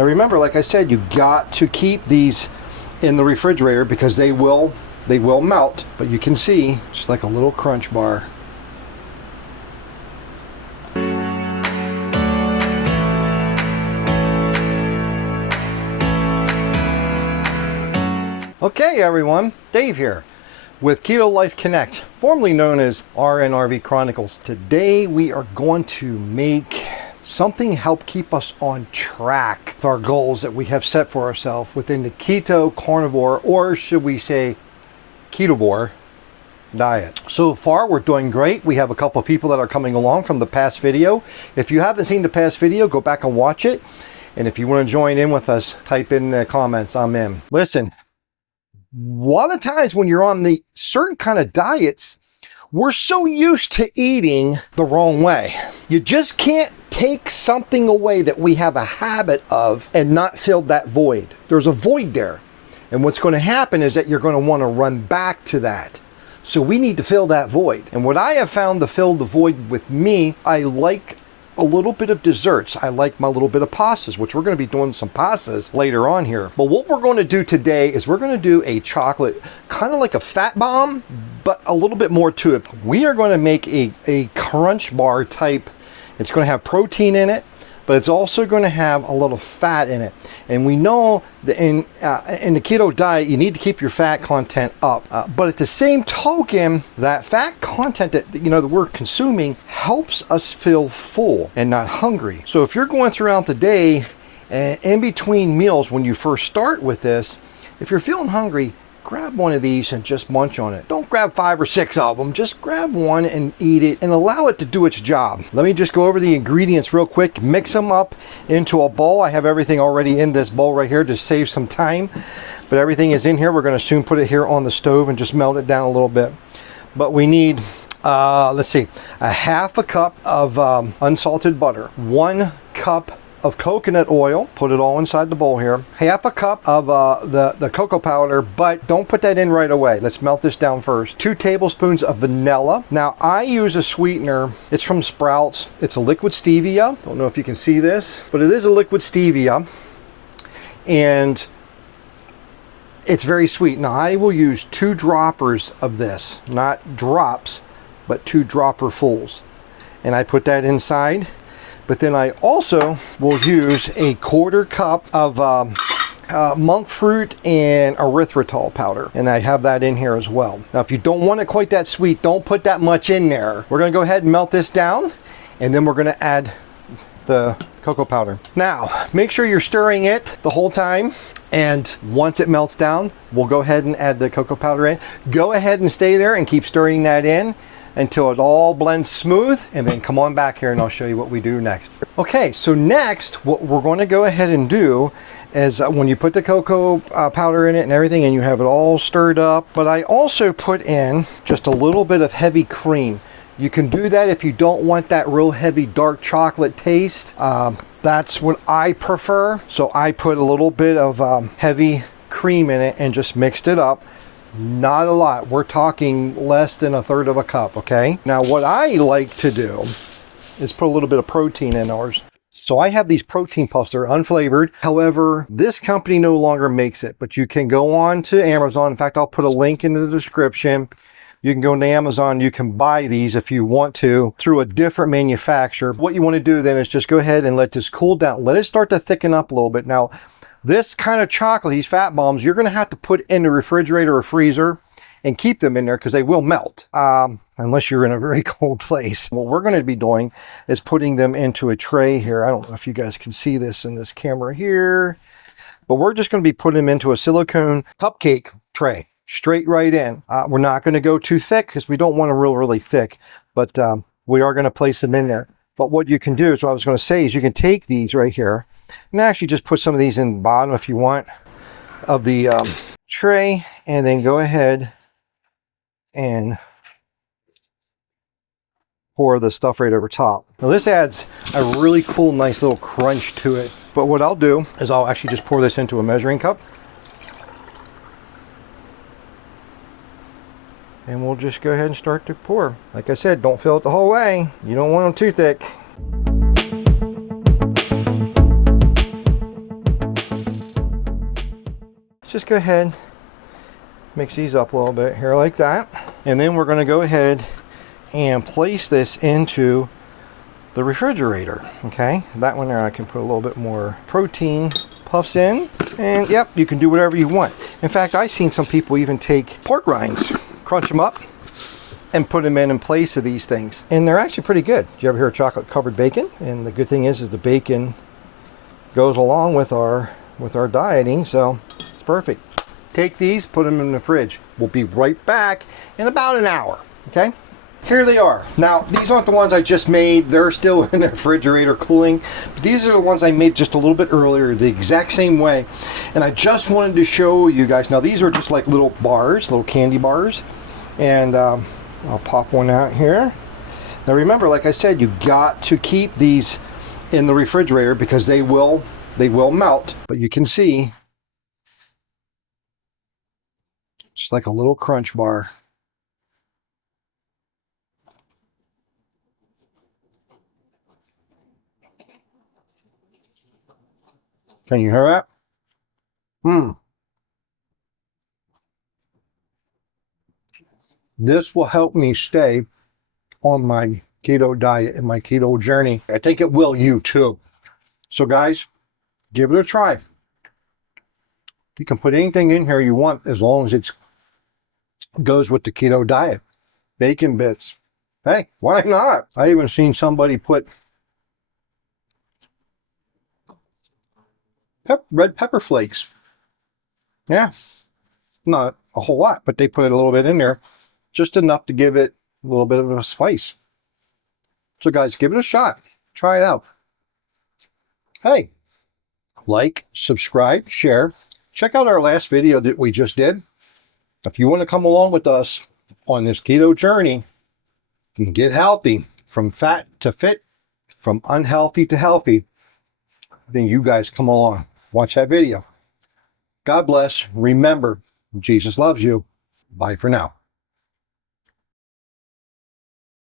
Now remember, like I said, you got to keep these in the refrigerator because they will melt, but you can see just like a little crunch bar. Okay everyone, Dave here with Keto Life Connect, formerly known as RNRV Chronicles. Today we are going to make something help keep us on track with our goals that we have set for ourselves within the keto, carnivore, or should we say ketovore diet. So far we're doing great. We have a couple of people that are coming along from the past video. If you haven't seen the past video, go back and watch it. And if you want to join in with us, type in the comments, I'm in. Listen, a lot of times when you're on the certain kind of diets, we're so used to eating the wrong way. You just can't take something away that we have a habit of and not fill that void. There's a void there. And what's going to happen is that you're going to want to run back to that. So we need to fill that void. And what I have found to fill the void with me, I like a little bit of desserts. I like my little bit of pastas, which we're going to be doing some pastas later on here. But what we're going to do today is we're going to do a chocolate, kind of like a fat bomb, but a little bit more to it. We are going to make a crunch bar type. It's going to have protein in it, but it's also going to have a little fat in it. And we know that in the keto diet, you need to keep your fat content up. But at the same token, that fat content that that we're consuming helps us feel full and not hungry. So if you're going throughout the day and in between meals, when you first start with this, if you're feeling hungry, grab one of these and just munch on it. Don't grab 5 or 6 of them. Just grab one and eat it and allow it to do its job. Let me just go over the ingredients real quick. Mix them up into a bowl. I have everything already in this bowl right here to save some time. But everything is in here. We're going to soon put it here on the stove and just melt it down a little bit. But we need, let's see, a half a cup of unsalted butter. 1 cup of coconut oil, put it all inside the bowl here. Half a cup of the cocoa powder, but don't put that in right away. Let's melt this down first. 2 tablespoons of vanilla. Now I use a sweetener. It's from Sprouts. It's a liquid stevia. Don't know if you can see this, but it is a liquid stevia. And it's very sweet. Now I will use 2 droppers of this, not drops, but 2 dropperfuls. And I put that inside. But then I also will use a 1/4 cup of monk fruit and erythritol powder. And I have that in here as well. Now, if you don't want it quite that sweet, don't put that much in there. We're going to go ahead and melt this down. And then we're going to add the cocoa powder. Now, make sure you're stirring it the whole time. And once it melts down, we'll go ahead and add the cocoa powder in. Go ahead and stay there and keep stirring that in until it all blends smooth, and then come on back here and I'll show you what we do next. Okay, so next what we're going to go ahead and do is when you put the cocoa powder in it and everything and you have it all stirred up, but I also put in just a little bit of heavy cream. You can do that if you don't want that real heavy dark chocolate taste. That's what I prefer. So I put a little bit of heavy cream in it and just mixed it up. Not a lot. We're talking less than 1/3 of a cup, okay? Now what I like to do is put a little bit of protein in ours. So I have these protein puffs. They're unflavored. However, this company no longer makes it, but you can go on to Amazon. In fact, I'll put a link in the description. You can go to Amazon. You can buy these if you want to through a different manufacturer. What you want to do then is just go ahead and let this cool down. Let it start to thicken up a little bit. Now, this kind of chocolate, these fat bombs, you're going to have to put in the refrigerator or freezer and keep them in there because they will melt unless you're in a very cold place. What we're going to be doing is putting them into a tray here. I don't know if you guys can see this in this camera here, but we're just going to be putting them into a silicone cupcake tray, straight right in. We're not going to go too thick because we don't want them really thick, but we are going to place them in there. But what you can do is what I was going to say is you can take these right here and actually just put some of these in the bottom if you want of the tray, and then go ahead and pour the stuff right over top. Now this adds a really cool, nice little crunch to it. But what I'll do is I'll actually just pour this into a measuring cup. And we'll just go ahead and start to pour. Like I said, don't fill it the whole way. You don't want them too thick. just go ahead, mix these up a little bit here like that. And then we're going to go ahead and place this into the refrigerator. Okay, that one there I can put a little bit more protein puffs in, and yep, you can do whatever you want. In fact, I've seen some people even take pork rinds, crunch them up, and put them in place of these things, and they're actually pretty good. Did you ever hear of chocolate covered bacon? And the good thing is the bacon goes along with our dieting, so it's perfect. Take these, put them in the fridge. We'll be right back in about an hour. Okay, here they are. Now, these aren't the ones I just made. They're still in the refrigerator cooling. But these are the ones I made just a little bit earlier, the exact same way. And I just wanted to show you guys. Now, these are just like little bars, little candy bars. And I'll pop one out here. Now, remember, like I said, you got to keep these in the refrigerator because they will melt. But you can see, just like a little crunch bar. Can you hear that? This will help me stay on my keto diet and my keto journey. I think it will you too. So guys, give it a try. You can put anything in here you want as long as it goes with the keto diet. Bacon bits. Hey, why not? I even seen somebody put red pepper flakes. Yeah, not a whole lot, but they put a little bit in there, just enough to give it a little bit of a spice. So guys, give it a shot. Try it out. Hey, like, subscribe, share. Check out our last video that we just did. If you want to come along with us on this keto journey and get healthy, from fat to fit, from unhealthy to healthy, then you guys come along. Watch that video. God bless. Remember, Jesus loves you. Bye for now.